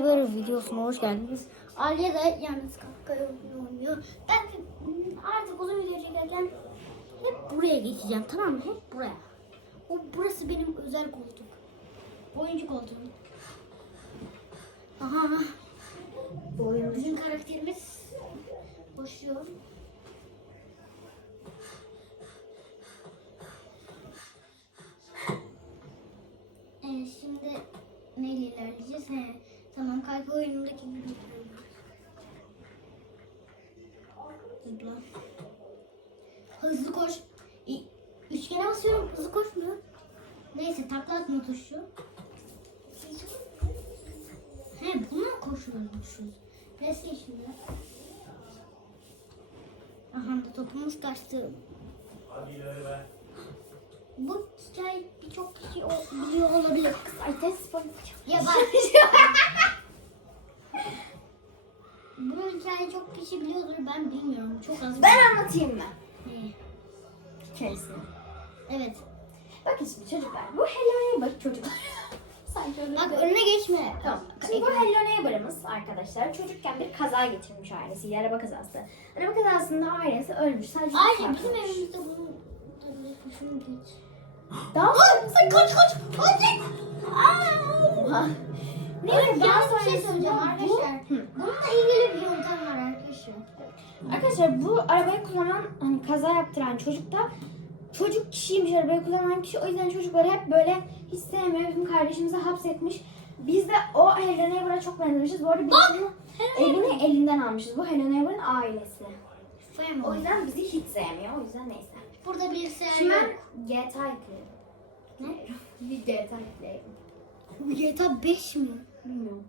Alya böyle videosuna hoş geldiniz. Alya da yalnız kahkaha oynuyor. Ben de artık uzun video çekerken hep buraya geçeceğim tamam mı? Hep buraya. O burası benim özel koltuk. Oyuncu koltuğum. Aha. Bu oyun Bizim karakterimiz koşuyor. Evet şimdi neyle ilerleyeceğiz? He, tamam kaykay oyunundaki gibi. Zıpla. Hızlı koş. Üçgene basıyorum hızlı koşmuyor. Neyse takla atma tuşu. He bununla koşuyormuşuz. PlayStation'da. Aha da topumuz kaçtı. Bu hikaye birçok kişi o- biliyor olabilir. Ay test spor. Ya bak. Bu hikayeyi çok kişi biliyordur ben bilmiyorum. Çok az. Ben anlatayım mı? He, Hikayesini. Evet. Bakın şimdi çocuklar. Bu Hello Neighbor çocuklar. Sanki öyle Bak önüne geçme. Tamam. Şimdi bu Hello Neighbor'ımız arkadaşlar çocukken bir kaza geçirmiş ailesiyle araba kazası. Araba kazasında ailesi ölmüş. Sadece Ayrıca bizim kalmış. evimizde tabii kuşun geç. Daha Sen kaç kaç. Hadi. Ne Evet, daha yalnız bir şey söyleyeceğim arkadaşlar. Bununla ilgili bir yöntem var arkadaşlar. Arkadaşlar bu arabayı kullanan hani kaza yaptıran çocuk da çocuk kişiymiş arabayı kullanan kişi. O yüzden çocukları hep böyle hiç sevmiyor. Bizim kardeşimizi hapsetmiş. Biz de o Hello Neighbor'a çok benzemişiz. Bu arada biz bunu evini elinden almışız. Bu Hello Neighbor'ın ailesi. Family. O yüzden bizi hiç sevmiyor. O yüzden neyse. Burada bilgisayar Şimdi yok. ben GTA yüklerim. Ne? Bir GTA. Bu GTA 5 mi? Bilmiyorum.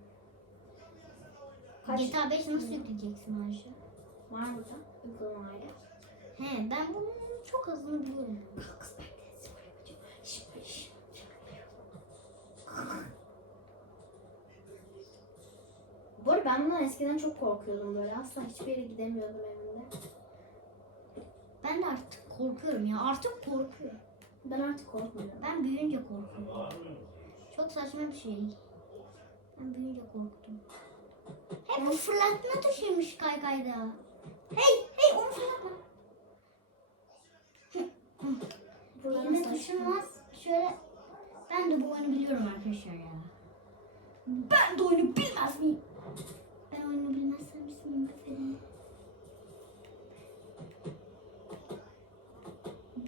Kaç GTA 5 nasıl yükleyeceksin Ayşe? var burada? Uygulamayla. He ben bunun çok azını biliyorum. Kız ben de. Bu arada ben bundan eskiden çok korkuyordum böyle. Asla hiçbir yere gidemiyordum evimde. Ben de artık korkuyorum ya. Artık korkuyorum. Ben artık korkmuyorum. Ben büyüyünce korkuyorum. Çok saçma bir şey. Ben büyüyünce korktum. Hep bu fırlatma tuşuymuş kaykayda. Hey hey onu fırlatma. Yine tuşunmaz. Şöyle ben de bu oyunu biliyorum arkadaşlar ya. Ben de oyunu bilmez miyim? Ben oyunu bilmezsem ismim efendim.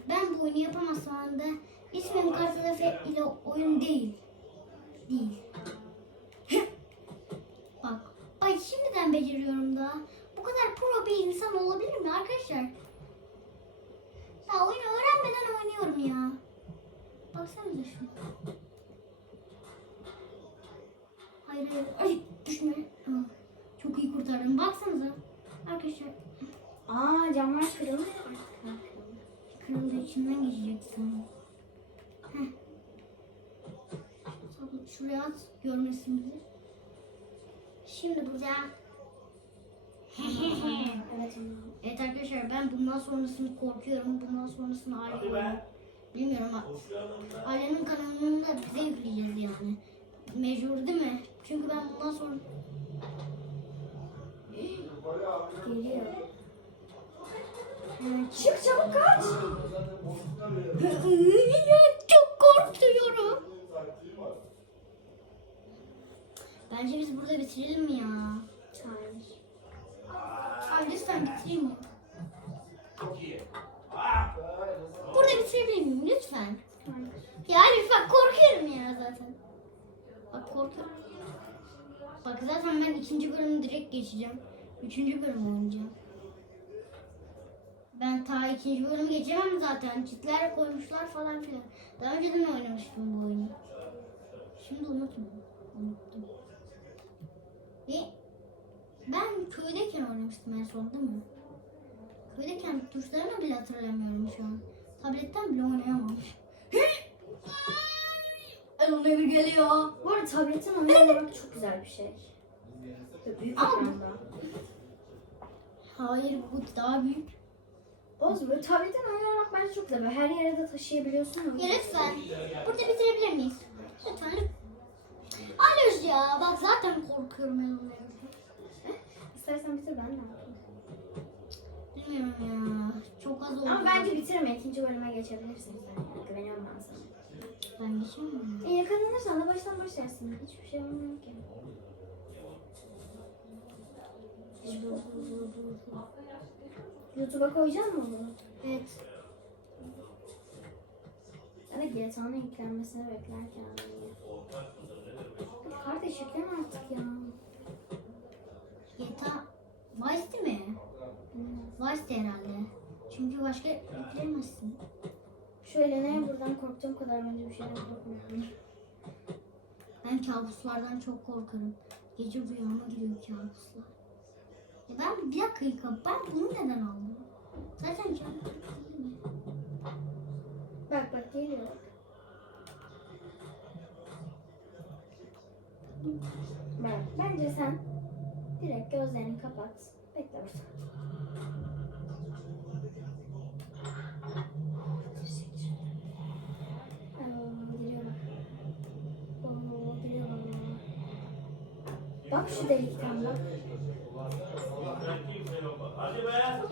Ben bu oyunu yapamazsam da ismim Kartalafe ile oyun değil. Değil. Bak. Ay şimdiden beceriyorum da. Bu kadar pro bir insan olabilir mi arkadaşlar? Ya oyunu öğrenmeden oynuyorum ya. Baksanıza şuna. Hayır hayır. Ay düşme. Çok iyi kurtardım. Baksanıza. Arkadaşlar Aa camlar kırılmış. kırıldı içinden geçeceksin. Heh. Sabit Şuraya at görmesin bizi. Şimdi burada. Evet. evet arkadaşlar ben bundan sonrasını korkuyorum. Bundan sonrasını aileyle bilmiyorum ama ailenin kanalını da bize yükleyeceğiz yani. Mecbur değil mi? Çünkü ben bundan sonra Geliyor. Çık çabuk kaç. Çok korkuyorum. Bence biz burada bitirelim ya? Ay lütfen bitireyim mi? Burada bitirebilir miyim lütfen? Ya lütfen korkuyorum ya zaten. Bak korkuyorum. Bak zaten ben ikinci bölümü direkt geçeceğim. Üçüncü bölüm oynayacağım. Ben ta ikinci bölümü geçemem zaten. Çitler koymuşlar falan filan. Daha önceden oynamıştım bu oyunu. Şimdi unutmadım. Unuttum. Ve ben köydeyken oynamıştım en son değil mi? Köydeyken tuşlarını bile hatırlamıyorum şu an. Tabletten bile oynayamam. Elona bir geliyor. Bu arada tabletten oyun oynamak çok güzel bir şey. Büyük Ama- ekranda. Hayır bu daha büyük. Olsun böyle tabletten oyun oynamak bence çok güzel. Böyle her yere de taşıyabiliyorsun. Ya lütfen. Burada bitirebilir miyiz? Lütfen. lütfen. Alıyoruz ya. Bak zaten korkuyorum. evde. İstersen bitir ben de yapayım. Bilmiyorum ya. Çok az oldu. Ama bence bitirme. ikinci bölüme geçebilirsin sen. Güveniyorum ben sana. Ben geçemem. E, yakalanırsan da baştan başlarsın. Hiçbir şey olmuyor ki. YouTube'a koyacak mı bunu? Evet. Evet GTA'nın yüklenmesini beklerken. Kardeş yükleme artık ya. GTA Vice'di mi? Vice'di herhalde. Çünkü başka yükleyemezsin. Şöyle ne buradan korktuğum kadar bence bir şeyden korkmuyorum. Ben kabuslardan çok korkarım. Gece rüyama giriyor kabuslar. Ya ben bir dakika ben bunu neden aldım? Zaten kabus değil mi? Bak bak geliyor. Bak bence sen direkt gözlerini kapat. Bak şu delikten bak.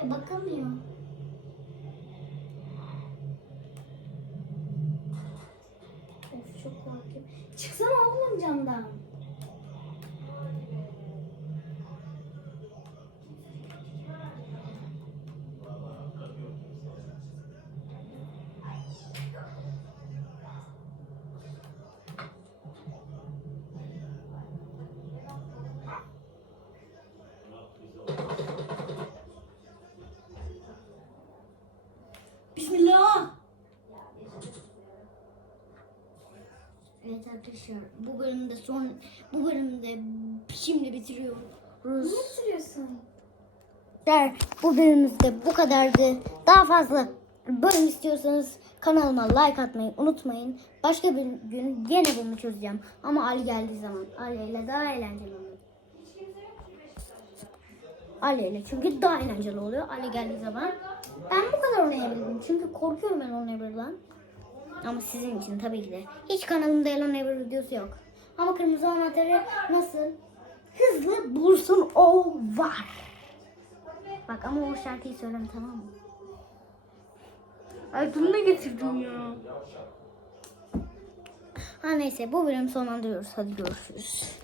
Ya bakamıyor. Of çok korkuyorum. Çıksana oğlum camdan. Bismillah. Evet arkadaşlar bu bölümde son bu bölümde şimdi bitiriyoruz. Ne bitiriyorsun? Der, bu bölümümüzde bu kadardı. Daha fazla bölüm istiyorsanız kanalıma like atmayı unutmayın. Başka bir gün yine bunu çözeceğim. Ama Ali geldiği zaman Ali ile daha eğlenceli olur. Ali ile çünkü daha eğlenceli oluyor. Ali geldiği zaman ben bu kadar oynayabildim. Çünkü korkuyorum ben oynayabilirden. Ama sizin için tabii ki de. Hiç kanalımda Yellow Never videosu yok. Ama kırmızı anahtarı nasıl? Hızlı bulsun o var. Bak ama o şarkıyı söyleme tamam mı? Ay bunu da getirdim ya. Ha neyse bu bölüm sonlandırıyoruz. Hadi görüşürüz.